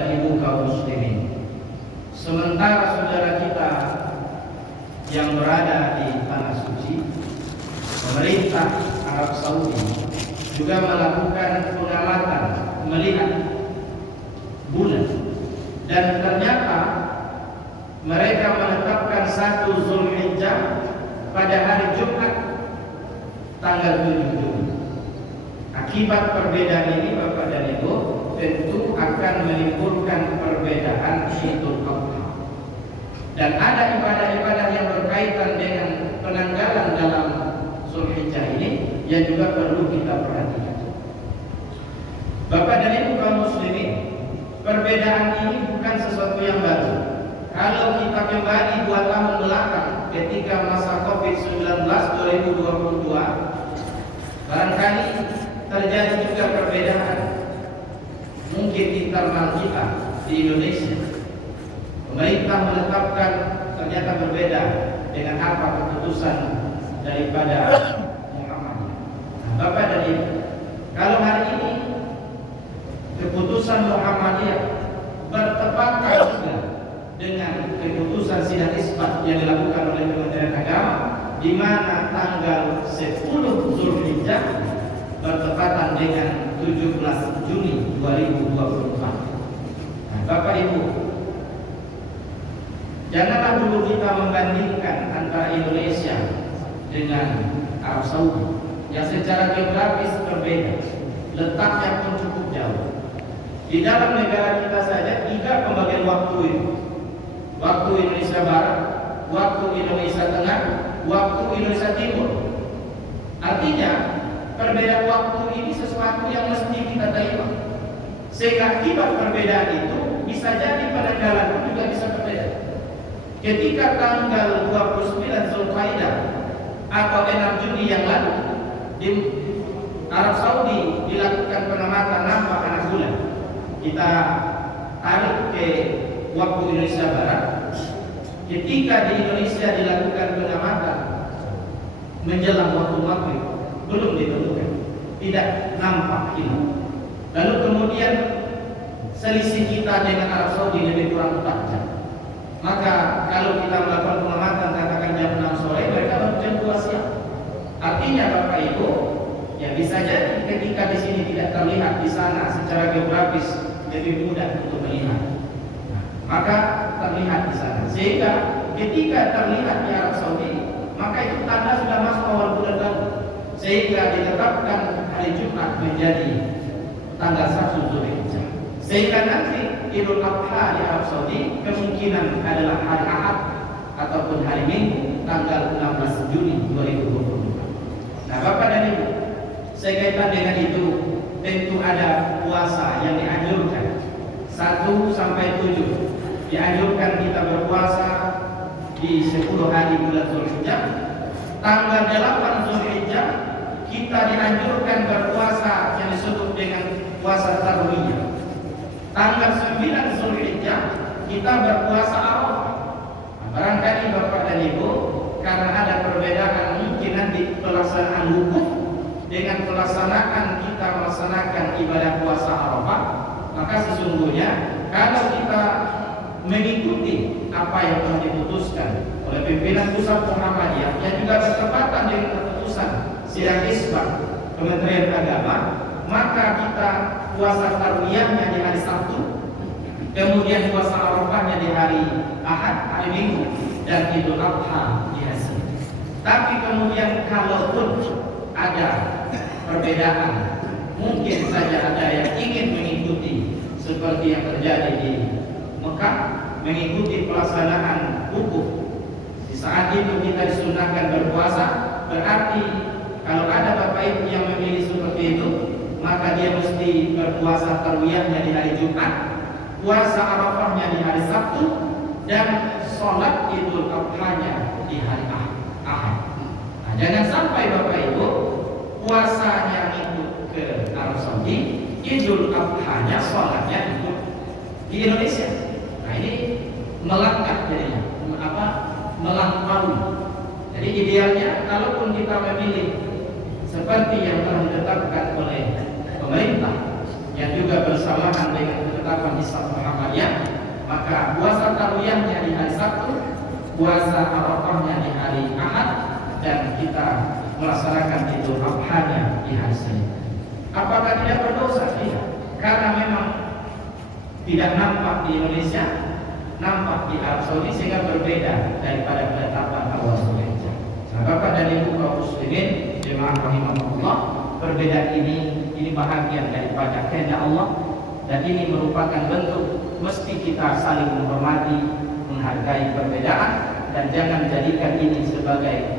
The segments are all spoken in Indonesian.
dan ibu kaum muslimin, sementara saudara kita yang berada di tanah suci, pemerintah Arab Saudi juga melakukan pengamatan melihat bulan, dan ternyata mereka menetapkan 1 Zulhijjah pada hari Jumat tanggal 7 Juli. Akibat perbedaan ini Bapak dan Ibu tentu akan menimbulkan perbedaan Idul Adha. Dan ada ibadah-ibadah yang berkaitan dengan penanggalan dalam Zulhijjah ini yang juga perlu kita perhatikan. Bapak dan Ibu kaum muslimin, perbedaan ini bukan sesuatu yang baru. Kalau kita kembali 2 tahun belakang ketika masa COVID-19 2022, barangkali terjadi juga perbedaan mungkin internal kita di Indonesia. Pemerintah menetapkan ternyata berbeda dengan apa keputusan daripada Muhammadiyah. Bapak dan Ibu, kalau hari ini keputusan Muhammadiyah bertepatan juga dengan keputusan sidang isbat yang dilakukan oleh Kementerian Agama, di mana tanggal 10 Zulhijjah bertepatan dengan 17 Juni 2024. Bapak Ibu, janganlah dulu kita membandingkan antara Indonesia dengan Arab Saudi yang secara geografis berbeda, letaknya pun cukup jauh. Di dalam negara kita saja 3 pembagian waktu itu: waktu Indonesia Barat, waktu Indonesia Tengah, waktu Indonesia Timur. Artinya perbedaan waktu ini sesuatu yang mesti kita terima, sehingga akibat perbedaan itu bisa jadi penanggalan pun juga bisa berbeda. Ketika tanggal 29 Zulqa'dah atau 6 Juni yang lalu di Arab Saudi dilakukan pengamatan nampak anak bulan, kita tarik ke waktu Indonesia Barat. Ketika di Indonesia dilakukan pengamatan menjelang waktu maghrib, belum ditentukan, tidak nampak ini. Lalu kemudian selisih kita dengan Arab Saudi lebih kurang 4 jam. Maka kalau kita melakukan pengamatan katakan jam 6 sore, mereka baru jam 2 siang. Artinya Bapak Ibu, ya bisa jadi ketika di sini tidak terlihat, di sana secara geografis lebih mudah untuk melihat. Maka terlihat di sana. Sehingga ketika terlihat di Arab Saudi, maka itu tanda sudah masuk awal bulan baru. Sehingga ditetapkan hari Jumat menjadi tanggal 1 Zulhijjah. Sehingga nanti Idul Adha di Arab Saudi kemungkinan adalah hari Ahad ataupun hari Minggu tanggal 16 Juni 2024. Nah Bapak dan Ibu, sekaitan dengan itu tentu ada puasa yang dianjurkan 1 sampai 7. Dianjurkan kita berpuasa di 10 hari bulan Zulhijjah. Tanggal 8 Zulhijjah kita dianjurkan berpuasa yang disebut dengan puasa Tarwiyah. Tanggal 9 Zulhijjah kita berpuasa Arafah. Barangkali Bapak dan Ibu, karena ada perbedaan mungkin nanti pelaksanaan wukuf dengan pelaksanaan kita melaksanakan ibadah puasa Arafah, maka sesungguhnya kalau kita mengikuti apa yang telah diputuskan oleh pimpinan pusat Muhammadiyah yang juga bertepatan dengan keputusan sidang isbat Kementerian Agama, maka kita puasa Tarwiyahnya di hari Sabtu, kemudian puasa Arafahnya di hari Ahad, hari Minggu, dan Idul Adha di hari Senin. Tapi kemudian kalaupun ada perbedaan, mungkin saja ada yang ingin mengikuti seperti yang terjadi di Mekah, mengikuti pelaksanaan wukuf. Di saat itu kita disunahkan berpuasa, berarti kalau ada Bapak Ibu yang memilih seperti itu, maka dia mesti berpuasa Tarwiyahnya di hari Jumat, puasa Arafahnya di hari Sabtu, dan sholat Idul Adha-nya di hari Ahad. Nah, jangan sampai Bapak Ibu puasanya ikut ke Arab Saudi, Idul Adha-nya, sholatnya ikut di Indonesia. Nah ini melangkah jadinya, melampaui. Jadi idealnya kalaupun kita memilih seperti yang telah ditetapkan oleh pemerintah, yang juga bersamaan dengan ketetapan Islam Muhammadiyah, maka puasa tarwiyahnya di hari Sabtu, puasa Arafahnya di hari Ahad, dan kita melaksanakan Idul Adha-nya di hari Senin. Apakah tidak berdosa? Tidak, karena memang tidak nampak di Indonesia, nampak di Arab Saudi, sehingga berbeda daripada penetapan awal Zulhijjah. Nah, Bapak dan Ibu kaum muslimin jemaah rahimahullah, perbedaan ini bahagian daripada kehendak Allah, dan ini merupakan bentuk mesti kita saling menghormati, menghargai perbedaan, dan jangan jadikan ini sebagai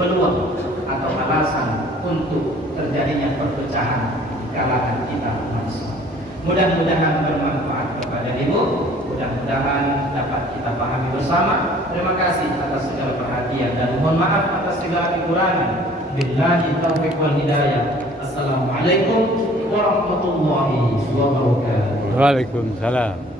peluang atau alasan untuk terjadinya perpecahan di kalangan kita manusia. Mudah-mudahan bermanfaat kepada Ibu, mudah-mudahan dapat kita pahami bersama. Terima kasih atas segala perhatian dan mohon maaf atas segala kekurangan. Billahi taufiq wal hidayah. Assalamualaikum warahmatullahi wabarakatuh. Waalaikumsalam.